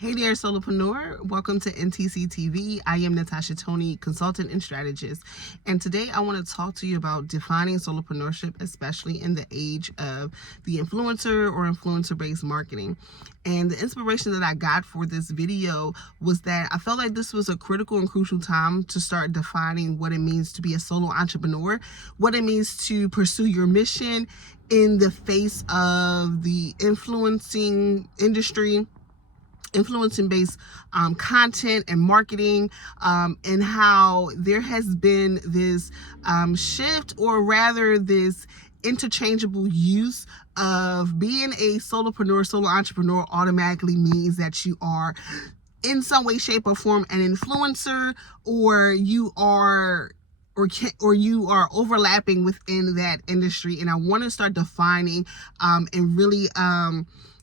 Hey there, Solopreneur. Welcome to NTC TV. I am Natasha, consultant and strategist. And today I want to talk to you about defining solopreneurship, especially in the age of the influencer or influencer-based marketing. And the inspiration that I got for this video was that I felt like this was a critical and crucial time to start defining what it means to be a solo entrepreneur, what it means to pursue your mission in the face of the influencing-based content and marketing, and how there has been this shift, or rather this interchangeable use of being a solo entrepreneur automatically means that you are in some way, shape, or form an influencer, or you are overlapping within that industry. And I want to start defining and really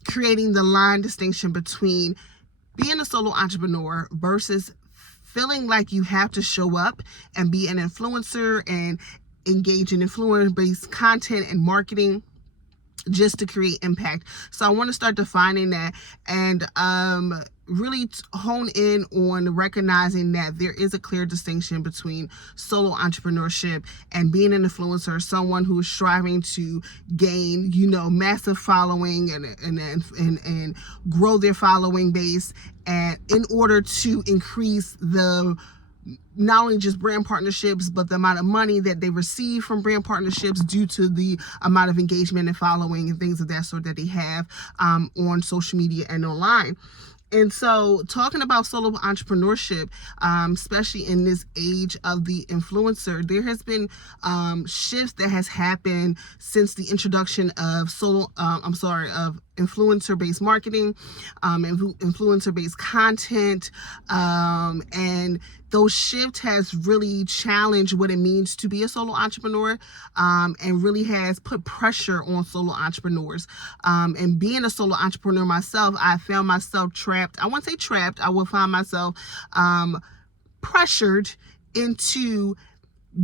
creating the line distinction between being a solo entrepreneur versus feeling like you have to show up and be an influencer and engage in influencer-based content and marketing just to create impact. So I want to start defining that and really hone in on recognizing that there is a clear distinction between solo entrepreneurship and being an influencer, someone who is striving to gain, massive following and grow their following base, and in order to increase the not only just brand partnerships, but the amount of money that they receive from brand partnerships due to the amount of engagement and following and things of that sort that they have on social media and online. And so talking about solo entrepreneurship, especially in this age of the influencer, there has been shifts that has happened since the introduction of influencer-based marketing, influencer-based content, and those shifts has really challenged what it means to be a solo entrepreneur, and really has put pressure on solo entrepreneurs. And being a solo entrepreneur myself, I found myself trapped. I won't say trapped. I will find myself pressured into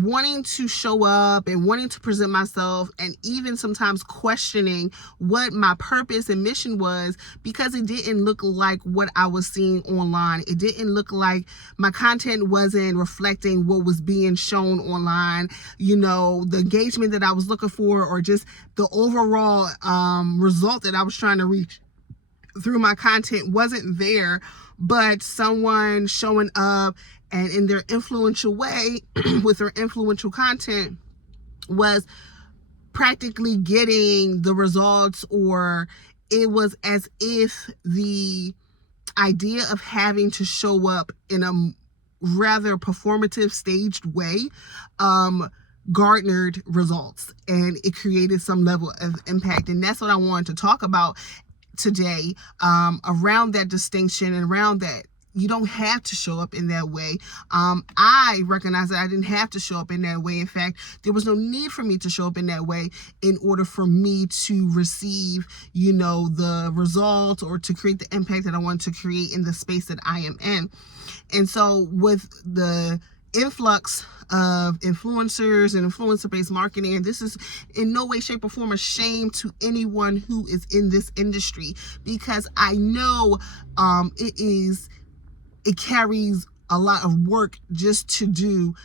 wanting to show up and wanting to present myself, and even sometimes questioning what my purpose and mission was, because it didn't look like what I was seeing online. It didn't look like my content wasn't reflecting what was being shown online. The engagement that I was looking for, or just the overall result that I was trying to reach through my content wasn't there. But someone showing up and in their influential way with their influential content was practically getting the results, or it was as if the idea of having to show up in a rather performative, staged way garnered results, and it created some level of impact. And that's what I wanted to talk about today, around that distinction and around that. You don't have to show up in that way. I recognize that I didn't have to show up in that way. In fact, there was no need for me to show up in that way in order for me to receive, the results or to create the impact that I want to create in the space that I am in. And so with the influx of influencers and influencer-based marketing, and this is in no way, shape, or form a shame to anyone who is in this industry, because I know it carries a lot of work just and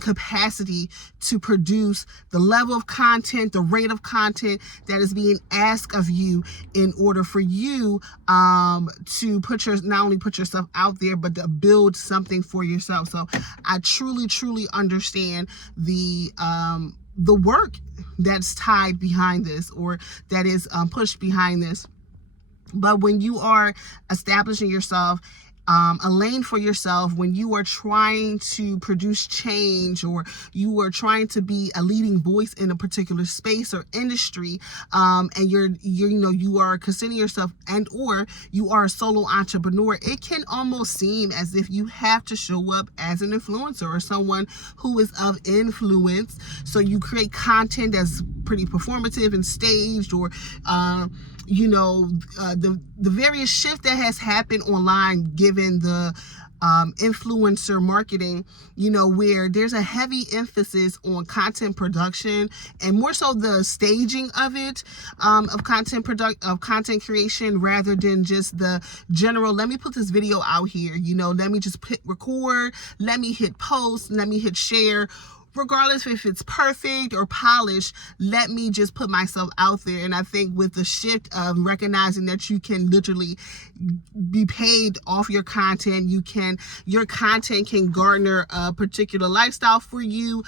capacity to produce the level of content, the rate of content that is being asked of you in order for you to not only put yourself out there, but to build something for yourself. So I truly, truly understand the work that's tied behind this, or that is pushed behind this. But when you are establishing yourself, a lane for yourself, when you are trying to produce change, or you are trying to be a leading voice in a particular space or industry, and you are considering yourself or you are a solo entrepreneur, it can almost seem as if you have to show up as an influencer or someone who is of influence. So you create content that's pretty performative and staged, or the various shift that has happened online, given the influencer marketing, where there's a heavy emphasis on content production and more so the staging of it, of content creation, rather than just the general, let me put this video out here, let me just hit record, let me hit post, let me hit share. Regardless if it's perfect or polished, let me just put myself out there. And I think with the shift of recognizing that you can literally be paid off your content, your content can garner a particular lifestyle for you.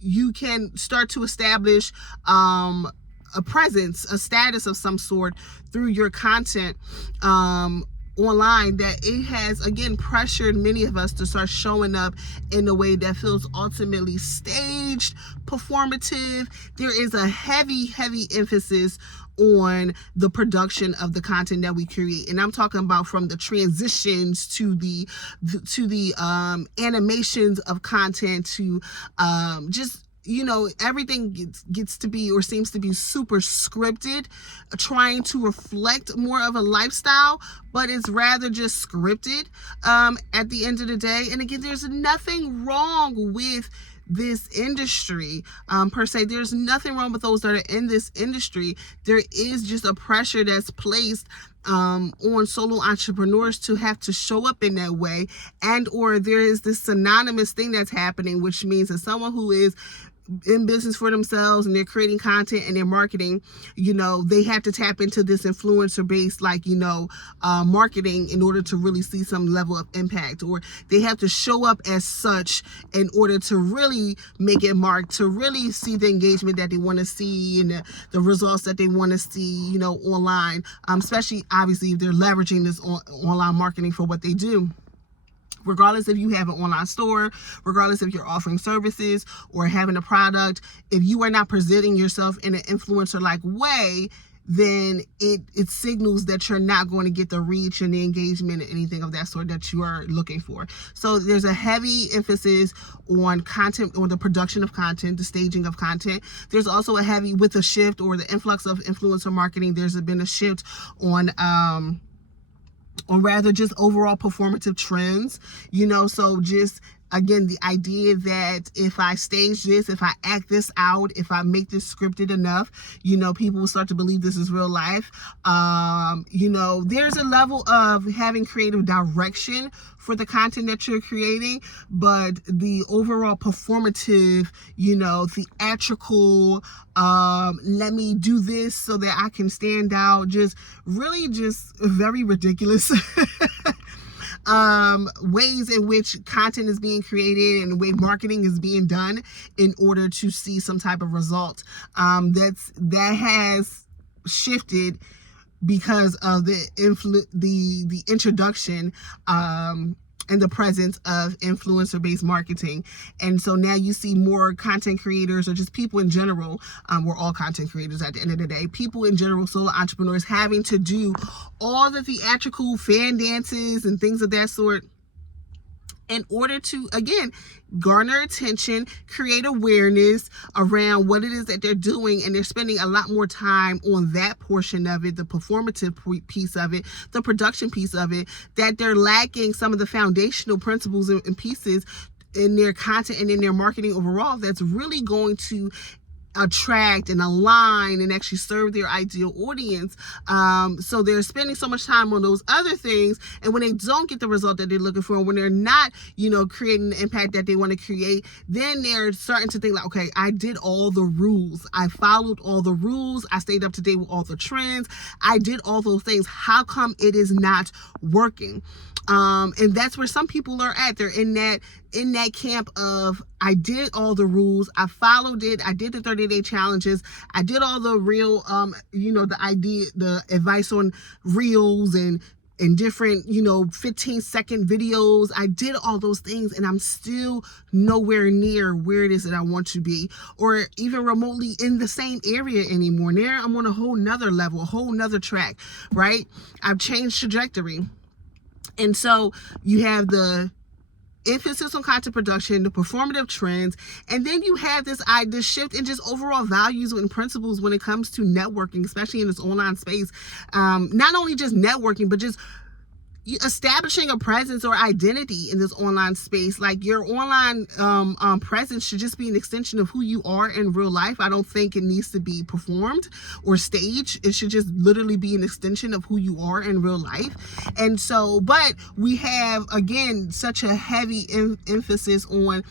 You can start to establish a presence, a status of some sort through your content online, that it has again pressured many of us to start showing up in a way that feels ultimately staged, performative. There is a heavy emphasis on the production of the content that we create, and I'm talking about from the transitions to the animations of content to just everything gets to be or seems to be super scripted, trying to reflect more of a lifestyle, but it's rather just scripted at the end of the day. And again, there's nothing wrong with this industry per se. There's nothing wrong with those that are in this industry. There is just a pressure that's placed on solo entrepreneurs to have to show up in that way, and or there is this synonymous thing that's happening, which means that someone who is in business for themselves and they're creating content and they're marketing, they have to tap into this influencer based marketing in order to really see some level of impact, or they have to show up as such in order to really make it mark, to really see the engagement that they want to see and the results that they want to see, online, especially obviously if they're leveraging this online marketing for what they do. Regardless if you have an online store, regardless if you're offering services or having a product, if you are not presenting yourself in an influencer-like way, then it signals that you're not going to get the reach and the engagement or anything of that sort that you are looking for. So there's a heavy emphasis on content, on the production of content, the staging of content. There's also a heavy, with the shift or the influx of influencer marketing, there's been a shift on or rather just overall performative trends, so just again, the idea that if I stage this, if I act this out, if I make this scripted enough, people will start to believe this is real life. There's a level of having creative direction for the content that you're creating, but the overall performative, theatrical, let me do this so that I can stand out, just very ridiculous ways in which content is being created and the way marketing is being done in order to see some type of result. That has shifted because of the introduction and the presence of influencer-based marketing. And so now you see more content creators, or just people in general, we're all content creators at the end of the day, people in general, solo entrepreneurs, having to do all the theatrical fan dances and things of that sort in order to, again, garner attention, create awareness around what it is that they're doing, and they're spending a lot more time on that portion of it, the performative piece of it, the production piece of it, that they're lacking some of the foundational principles and pieces in their content and in their marketing overall that's really going to attract and align and actually serve their ideal audience. So they're spending so much time on those other things, and when they don't get the result that they're looking for, when they're not, creating the impact that they want to create, then they're starting to think like, okay, I did all the rules, I followed all the rules, I stayed up to date with all the trends, I did all those things. How come it is not working? And that's where some people are at. They're in that camp of, I did all the rules, I followed it, I did the 30-day challenges, I did all the real, the advice on reels and different, 15-second videos. I did all those things, and I'm still nowhere near where it is that I want to be, or even remotely in the same area anymore. Now I'm on a whole nother level, a whole nother track, right? I've changed trajectory. And so you have the emphasis on content production, the performative trends, and then you have this shift in just overall values and principles when it comes to networking, especially in this online space. Not only just networking, but just establishing a presence or identity in this online space. Like, your online presence should just be an extension of who you are in real life. I don't think it needs to be performed or staged. It should just literally be an extension of who you are in real life. And so, but we have, again, such a heavy emphasis on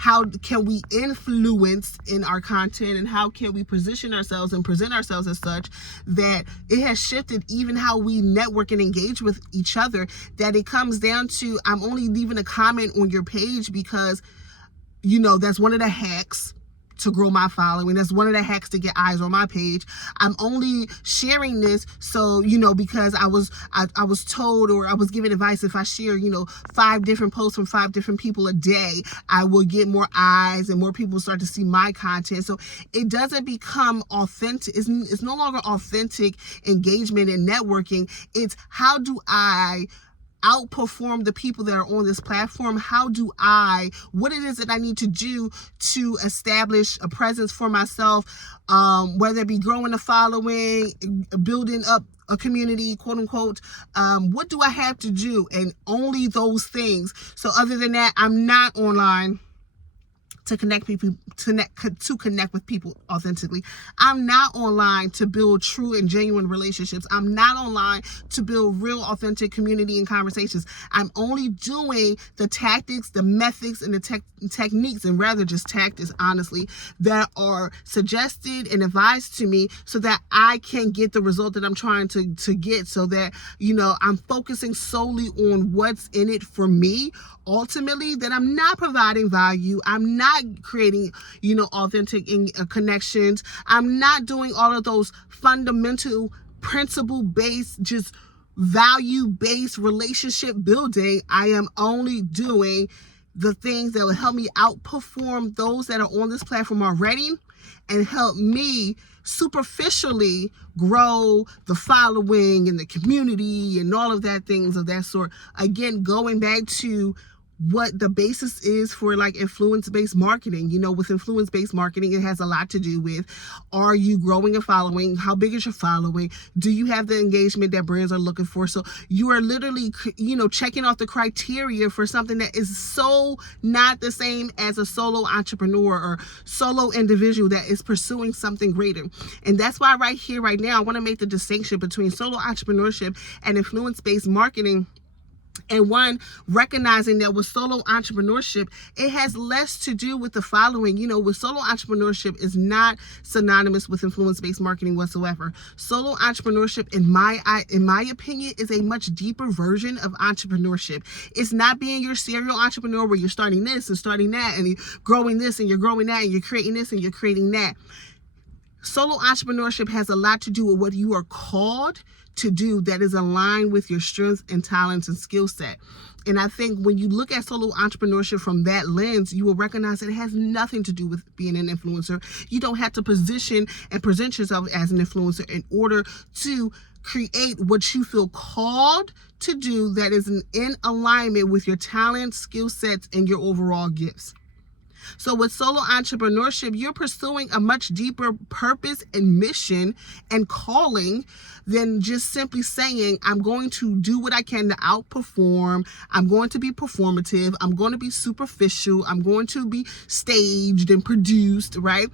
how can we influence in our content, and how can we position ourselves and present ourselves as such, that it has shifted even how we network and engage with each other, that it comes down to, I'm only leaving a comment on your page because, that's one of the hacks to grow my following. That's one of the hacks to get eyes on my page. I'm only sharing this so, because I was told, or I was given advice, if I share, 5 different posts from 5 different people a day, I will get more eyes and more people start to see my content. So it doesn't become authentic. It's no longer authentic engagement and networking. It's, how do I outperform the people that are on this platform? What it is that I need to do to establish a presence for myself, whether it be growing a following, building up a community, quote unquote. What do I have to do? And only those things. So other than that, I'm not online to connect with people authentically. I'm not online to build true and genuine relationships. I'm not online to build real, authentic community and conversations. I'm only doing the tactics, the methods, and the techniques, and rather just tactics, honestly, that are suggested and advised to me so that I can get the result that I'm trying to get, so that, I'm focusing solely on what's in it for me. Ultimately, that I'm not providing value. I'm not creating, authentic connections. I'm not doing all of those fundamental, principle-based, just value-based relationship building. I am only doing the things that will help me outperform those that are on this platform already, and help me superficially grow the following and the community and all of that, things of that sort. Again, going back to what the basis is for like influence-based marketing. With influence-based marketing, it has a lot to do with, are you growing a following? How big is your following? Do you have the engagement that brands are looking for? So you are literally, checking off the criteria for something that is so not the same as a solo entrepreneur or solo individual that is pursuing something greater. And that's why right here, right now, I want to make the distinction between solo entrepreneurship and influence-based marketing. And one, recognizing that with solo entrepreneurship, it has less to do with the following. With solo entrepreneurship is not synonymous with influence-based marketing whatsoever. Solo entrepreneurship, in my opinion, is a much deeper version of entrepreneurship. It's not being your serial entrepreneur where you're starting this and starting that, and you're growing this and you're growing that, and you're creating this and you're creating that. Solo entrepreneurship has a lot to do with what you are called to do that is aligned with your strengths and talents and skill set. And I think when you look at solo entrepreneurship from that lens, you will recognize that it has nothing to do with being an influencer. You don't have to position and present yourself as an influencer in order to create what you feel called to do that is in alignment with your talents, skill sets, and your overall gifts. So with solo entrepreneurship, you're pursuing a much deeper purpose and mission and calling than just simply saying, I'm going to do what I can to outperform. I'm going to be performative. I'm going to be superficial. I'm going to be staged and produced, right?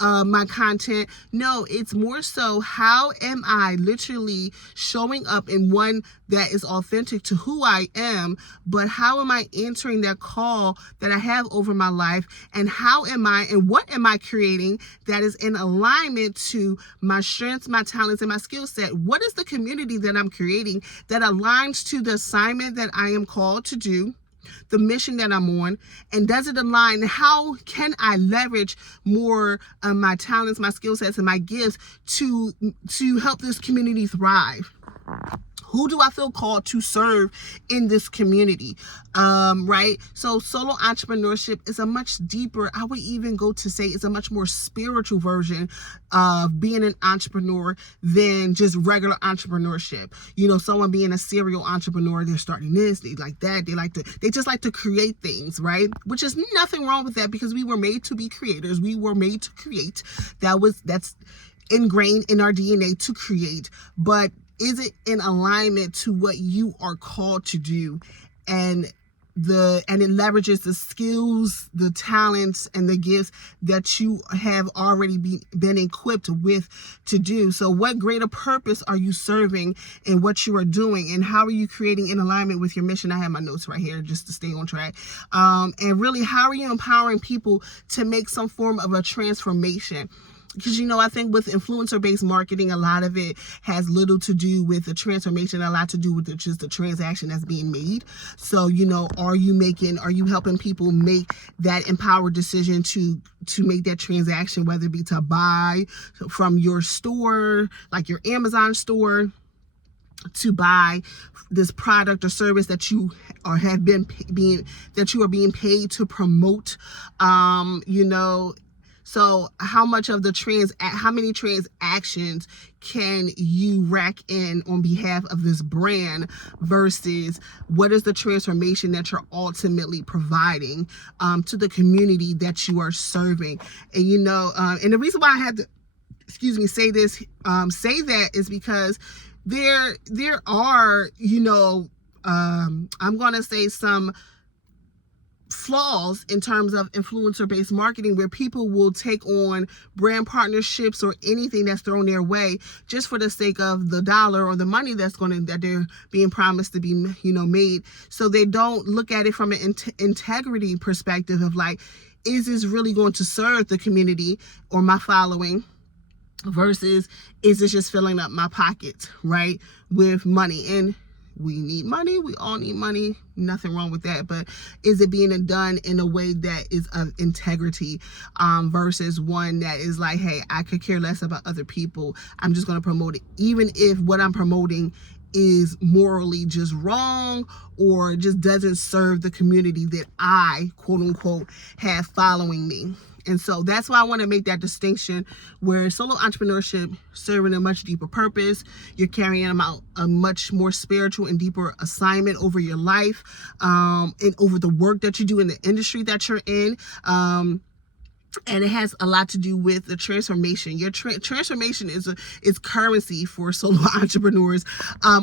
My content. No, it's more so, how am I literally showing up in one that is authentic to who I am, but how am I answering that call that I have over my life? And how am I, and what am I creating that is in alignment to my strengths, my talents, and my skill set? What is the community that I'm creating that aligns to the assignment that I am called to do, the mission that I'm on? And does it align? How can I leverage more of my talents, my skill sets, and my gifts to help this community thrive? Who do I feel called to serve in this community? Right? So solo entrepreneurship is a much deeper, I would even go to say it's a much more spiritual version of being an entrepreneur than just regular entrepreneurship. Someone being a serial entrepreneur, they're starting this, they like that, they just like to create things, right? Which is nothing wrong with that, because we were made to be creators. We were made to create. That's ingrained in our DNA to create. But is it in alignment to what you are called to do? And it leverages the skills, the talents, and the gifts that you have already been equipped with to do. So what greater purpose are you serving in what you are doing, and how are you creating in alignment with your mission? I have my notes right here just to stay on track. And really, how are you empowering people to make some form of a transformation? Because, I think with influencer-based marketing, a lot of it has little to do with the transformation, a lot to do with just the transaction that's being made. So, are you helping people make that empowered decision to make that transaction, whether it be to buy from your store, like your Amazon store, to buy this product or service that you are being paid to promote, So how many transactions can you rack in on behalf of this brand versus what is the transformation that you're ultimately providing to the community that you are serving? And, and the reason why I had to, say that is because there are, I'm going to say some flaws in terms of influencer-based marketing, where people will take on brand partnerships or anything that's thrown their way just for the sake of the dollar or the money that they're being promised to be, made. So they don't look at it from an integrity perspective of like, is this really going to serve the community or my following? Versus, is this just filling up my pockets, right, with money? And we need money. We all need money. Nothing wrong with that. But is it being done in a way that is of integrity versus one that is like, hey, I could care less about other people. I'm just going to promote it, even if what I'm promoting is morally just wrong or just doesn't serve the community that I, quote unquote, have following me. And so that's why I want to make that distinction, where solo entrepreneurship serving a much deeper purpose. You're carrying out a much more spiritual and deeper assignment over your life, and over the work that you do in the industry that you're in. And it has a lot to do with the transformation. Your transformation is currency for solo entrepreneurs.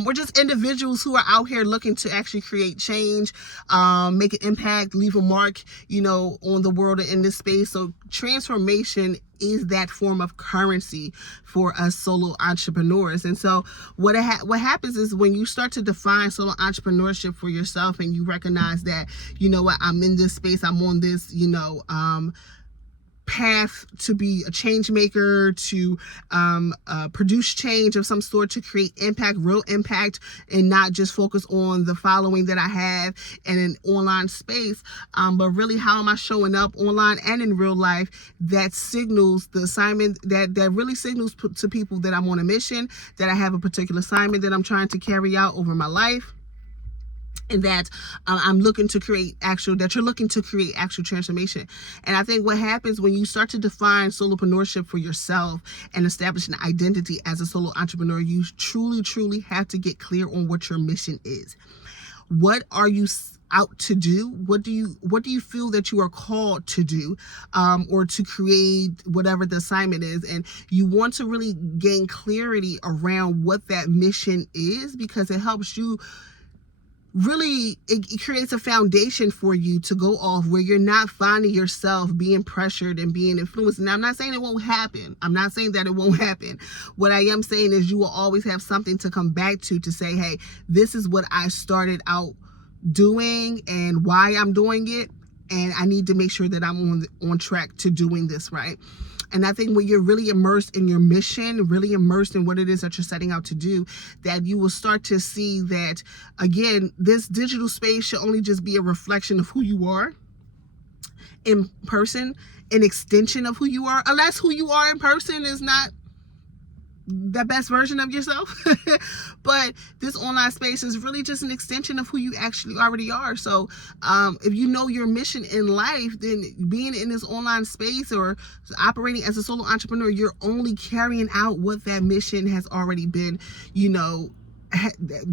We're just individuals who are out here looking to actually create change, make an impact, leave a mark, on the world and in this space. So transformation is that form of currency for us solo entrepreneurs. And so what happens is when you start to define solo entrepreneurship for yourself, and you recognize that, I'm in this space, I'm on this, path to be a change maker, to produce change of some sort, to create impact, real impact, and not just focus on the following that I have in an online space, but really how am I showing up online and in real life that signals the assignment, that really signals to people that I'm on a mission, that I have a particular assignment that I'm trying to carry out over my life. And that you're looking to create actual transformation. And I think what happens when you start to define solopreneurship for yourself and establish an identity as a solo entrepreneur, you truly, truly have to get clear on what your mission is. What are you out to do? What do you feel that you are called to do, or to create, whatever the assignment is? And you want to really gain clarity around what that mission is, because it helps you. Really, it creates a foundation for you to go off, where you're not finding yourself being pressured and being influenced. Now, I'm not saying it won't happen. I'm not saying that it won't happen. What I am saying is you will always have something to come back to say, hey, this is what I started out doing and why I'm doing it. And I need to make sure that I'm on track to doing this, right? And I think when you're really immersed in your mission, really immersed in what it is that you're setting out to do, that you will start to see that, again, this digital space should only just be a reflection of who you are in person, an extension of who you are, unless who you are in person is not the best version of yourself. But this online space is really just an extension of who you actually already are. So if you know your mission in life, then being in this online space or operating as a solo entrepreneur, you're only carrying out what that mission has already been,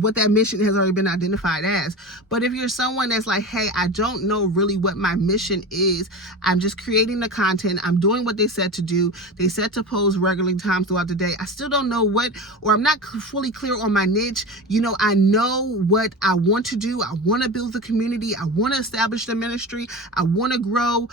what that mission has already been identified as. But if you're someone that's like, hey, I don't know really what my mission is, I'm just creating the content, I'm doing what they said to do, they said to post regularly times throughout the day, I still don't know what, or I'm not fully clear on my niche. I know what I want to do. I want to build the community, I want to establish the ministry, I want to grow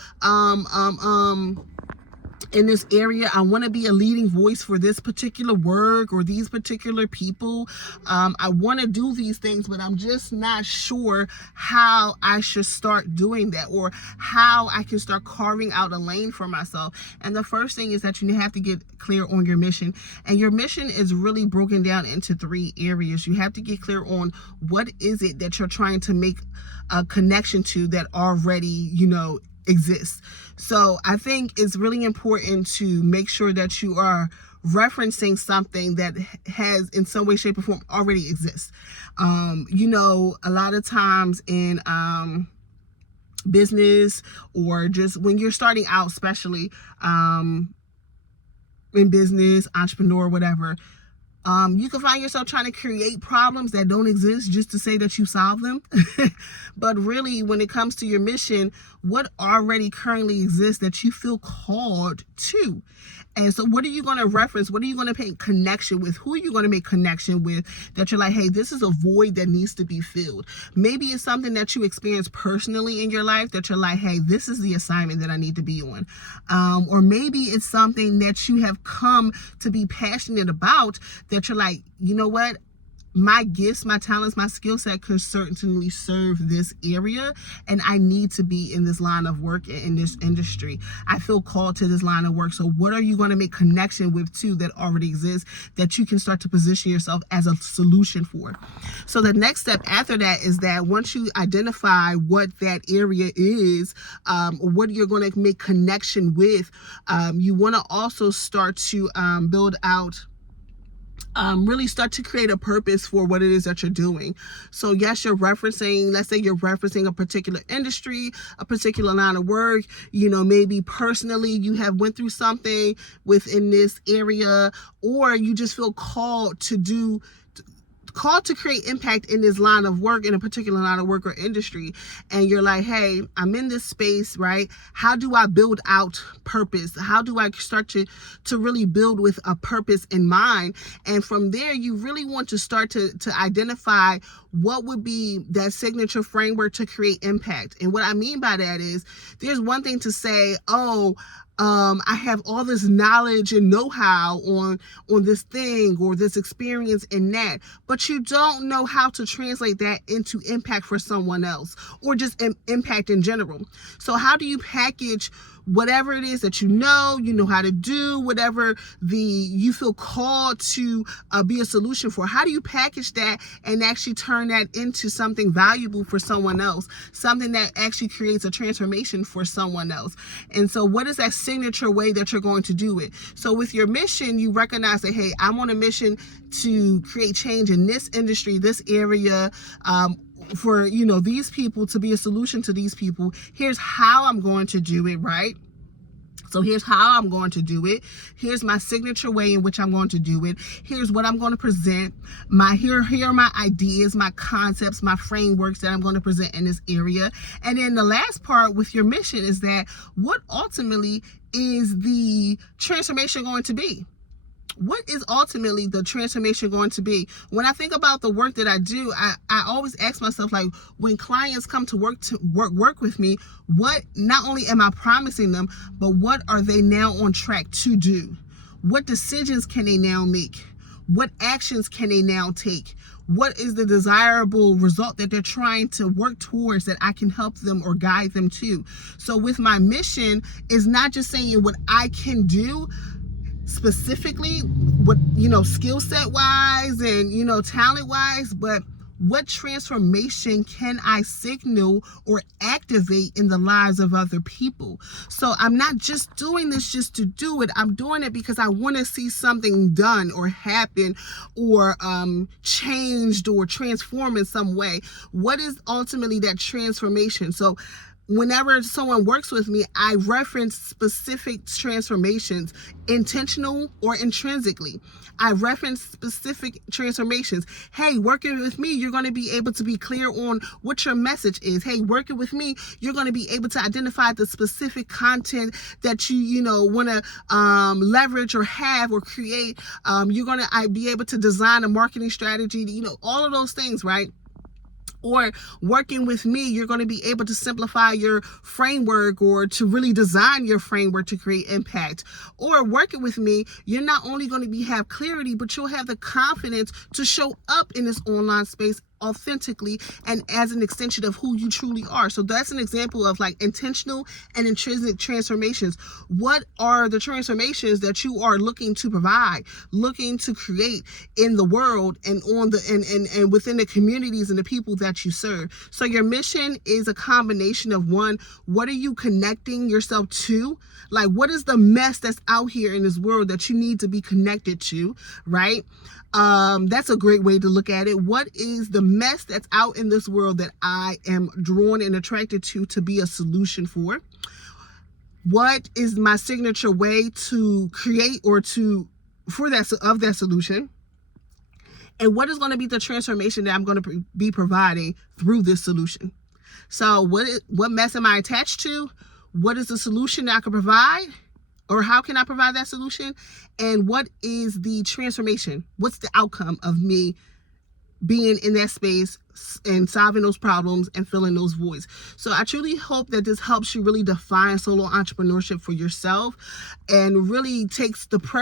in this area, I want to be a leading voice for this particular work or these particular people. I want to do these things, but I'm just not sure how I should start doing that, or how I can start carving out a lane for myself. And the first thing is that you have to get clear on your mission. And your mission is really broken down into 3 areas. You have to get clear on what is it that you're trying to make a connection to that already, exists. So I think it's really important to make sure that you are referencing something that has in some way, shape, or form already exists. A lot of times in business, or just when you're starting out, especially in business, entrepreneur, whatever, you can find yourself trying to create problems that don't exist just to say that you solve them. But really, when it comes to your mission, what already currently exists that you feel called to? And so what are you going to reference? What are you going to make connection with? Who are you going to make connection with that you're like, hey, this is a void that needs to be filled? Maybe it's something that you experience personally in your life that you're like, hey, this is the assignment that I need to be on. Or maybe it's something that you have come to be passionate about that you're like, you know what? My gifts, my talents, my skill set could certainly serve this area, and I need to be in this line of work, in this industry. I feel called to this line of work. So what are you going to make connection with too that already exists that you can start to position yourself as a solution for? So the next step after that is that once you identify what that area is, what you're going to make connection with, you want to also start to build out, really start to create a purpose for what it is that you're doing. So yes, you're referencing, let's say you're referencing a particular industry, a particular line of work, maybe personally you have went through something within this area, or you just feel called to create impact in this line of work, in a particular line of work or industry. And you're like, hey, I'm in this space, right? How do I build out purpose? How do I start to really build with a purpose in mind? And from there, you really want to start to identify what would be that signature framework to create impact. And what I mean by that is, there's one thing to say, I have all this knowledge and know-how on this thing or this experience and that, but you don't know how to translate that into impact for someone else, or just impact in general. So how do you package whatever it is that you know how to do, whatever you feel called to be a solution for? How do you package that and actually turn that into something valuable for someone else, something that actually creates a transformation for someone else? And so what is that signature way that you're going to do it? So with your mission, you recognize that, hey, I'm on a mission to create change in this industry, this area, for these people, to be a solution to these people. Here's how I'm going to do it, right? So here's how I'm going to do it. Here's my signature way in which I'm going to do it. Here's what I'm going to present. Here are my ideas, my concepts, my frameworks that I'm going to present in this area. And then the last part with your mission is that what ultimately is the transformation going to be? What is ultimately the transformation going to be? When I think about the work that I do, I always ask myself, like, when clients come to work with me, what not only am I promising them, but what are they now on track to do? What decisions can they now make? What actions can they now take? What is the desirable result that they're trying to work towards that I can help them or guide them to? So with my mission, is not just saying what I can do specifically, what skill set wise and talent wise, but what transformation can I signal or activate in the lives of other people? So I'm not just doing this just to do it. I'm doing it because I want to see something done or happen or changed or transformed in some way. What is ultimately that transformation? So whenever someone works with me, I reference specific transformations, intentional or intrinsically. I reference specific transformations. Hey, working with me, you're going to be able to be clear on what your message is. Hey, working with me, you're going to be able to identify the specific content that you want to leverage or have or create. You're going to be able to design a marketing strategy, all of those things, right? Or working with me, you're going to be able to simplify your framework or to really design your framework to create impact. Or working with me, you're not only going to have clarity, but you'll have the confidence to show up in this online space authentically and as an extension of who you truly are. So that's an example of like intentional and intrinsic transformations. What are the transformations that you are looking to provide, looking to create in the world and on the and within the communities and the people that you serve? So your mission is a combination of one, what are you connecting yourself to? Like, what is the mess that's out here in this world that you need to be connected to, right? That's a great way to look at it. What is the mess that's out in this world that I am drawn and attracted to be a solution for? What is my signature way to create or for that solution? And what is going to be the transformation that I'm going to be providing through this solution? So what mess am I attached to? What is the solution that I can provide? Or how can I provide that solution? And what is the transformation? What's the outcome of me being in that space and solving those problems and filling those voids? So I truly hope that this helps you really define solo entrepreneurship for yourself and really takes the pressure